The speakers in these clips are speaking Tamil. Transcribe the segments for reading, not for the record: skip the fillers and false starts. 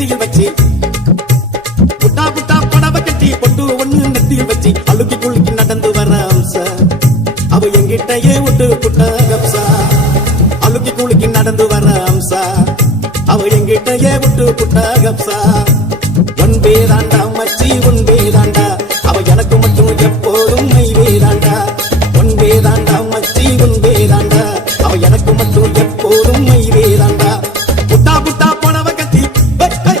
நெத்தியில் வச்சு புட்டா புட்டா புடவை கட்டி பொட்டு ஒண்ணு நெத்தியில் வச்சு அழுக்கி குலுக்கி நடந்து வர அம்சா அவ எங்கிட்டயே விட்டு புட்டா கப்சா அழுக்கி குலுக்கி நடந்து வர அம்சா அவ எங்கிட்டயே விட்டு புட்டா கப்சா ஒன்பே தாண்டா மச்சி ஒன்பே தாண்டா அவ எனக்கு மட்டும் எப்போதும் மைவே தாண்டா ஒன்பே தாண்டா மச்சி ஒன்பே தாண்டா அவ எனக்கு மட்டும் எப்போதும் மைவே தாண்டா புட்டா புட்டா புடவை கட்டி பொட்டு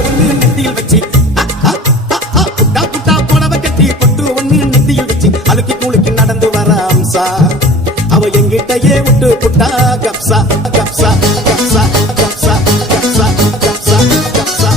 ஒண்ணு நெத்தியில் வச்சு புட்டா புட்டா புடவை கட்டி பொட்டு ஒண்ணு நெத்தியில் வச்சு அழுக்கி குலுக்கி நடந்து வர அம்சா அவ எங்கிட்டயே விட்டு புட்டா கப்சா கப்சா கப்சா கப்சா கப்சா கப்சா கப்சா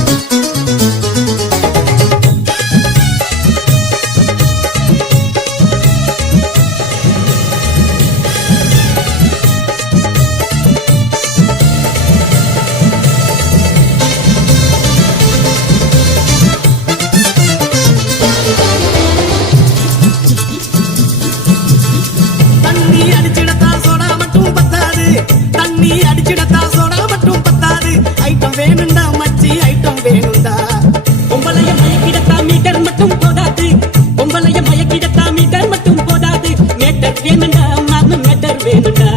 தண்ணி அடிச்சிடத்தா சோடா மட்டும் பத்தாது தண்ணி அடிச்சிடத்தா சோடா மட்டும் பத்தாது ஐட்டம் வேணுண்டா மச்சி ஐட்டம் வேணுண்டா பொம்பளைய மயக்கிடத்தா மீட்டர் மட்டும் போதாது பொம்பளைய மயக்கிடத்தா மீட்டர் மட்டும் போதாது மேட்டர் வேணுண்டா மாம மேட்டர் வேணுண்டா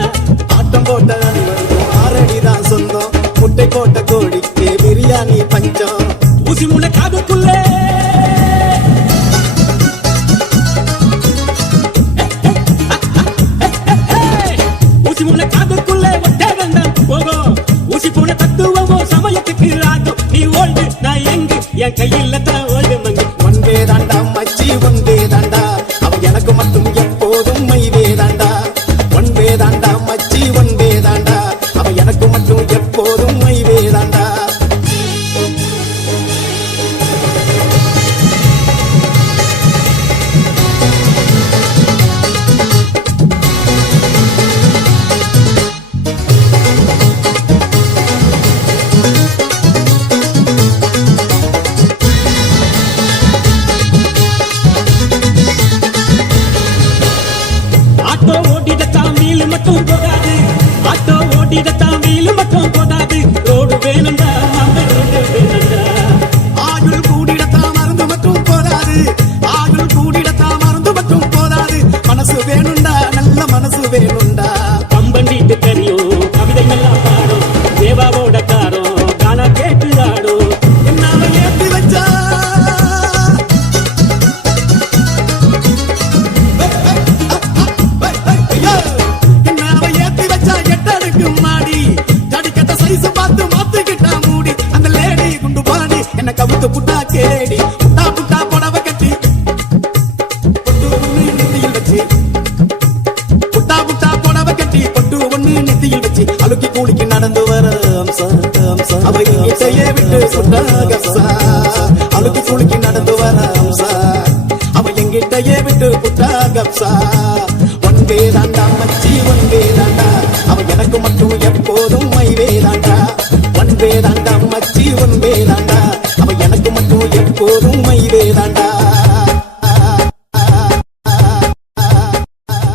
ஆட்டம் போட்ட அனைவருக்கும் ஆறடிதான் சொந்தம் முட்டை போட்ட கோழிக்கு பிரியாணி பஞ்சம் ஊசி முனை காதுக்குள்ளே ஊசி முனை காதுக்குள்ளே ஒட்ட வேண்டாம் போகும் ஊசி போன தத்துவமோ சமயத்துக்கு ஆகும் நீ ஓல்டு நான் எங்கு என் கையில் தான் ஓல்டு மங்கு ஒன்பே தாண்டா மச்சி ஒன்பே தாண்டா அவ எனக்கு மட்டும் எப்போதும் மைவே தாண்டா ஒன்பே தாண்டா மச்சி ஒன்பே தாண்டா அவ எனக்கு மட்டும் எப்போதும் மைவே தாண்டா ஆட்டோ ஓட்டிடத்தான் வீல் மட்டும் போதாது ஆட்டோ ஓட்டிடத்தான் வீல் மட்டும் போதாது ரோடு வேணுண்டா நம்ம ரோடு வேணுண்டா ஆயுள் கூடிடத்தா மருந்து மட்டும் போதாது ஆயுள் கூடிடத்தா மருந்து மட்டும் போதாது மனசு வேணுண்டா நல்ல மனசு வேணுண்டா கம்பண்டிட்டு தெரியும் கவிதை எல்லாம் பாடும் தேவாவோட காரம் காணா கேட்டு ஆடும் என்னால ஏத்தி வச்சா என்னால ஏத்தி வச்சா எட்டடுக்கு மாடி தடிக்கட்ட சைஸ் பார்த்து மாத்துக்கிட்டா மூடி அந்த லேடி குண்டு பாடி என்ன கவுத்து புட்டா கேடி புட்டா புட்டா புடவை கட்டி பொட்டு ஒண்ணு நெத்தியில் வச்சு புட்டா புட்டா புடவை கட்டி பொட்டு ஒண்ணு நெத்தியில் வச்சு அழுக்கி கூலிக்கு நடந்து வர அம்சா அம்சா அவ எங்கிட்டயே விட்டு புட்டா கப்சா அழுக்கி கூலிக்கு நடந்து வர அம்சா அவ எங்கிட்டயே விட்டு புட்டா கப்சா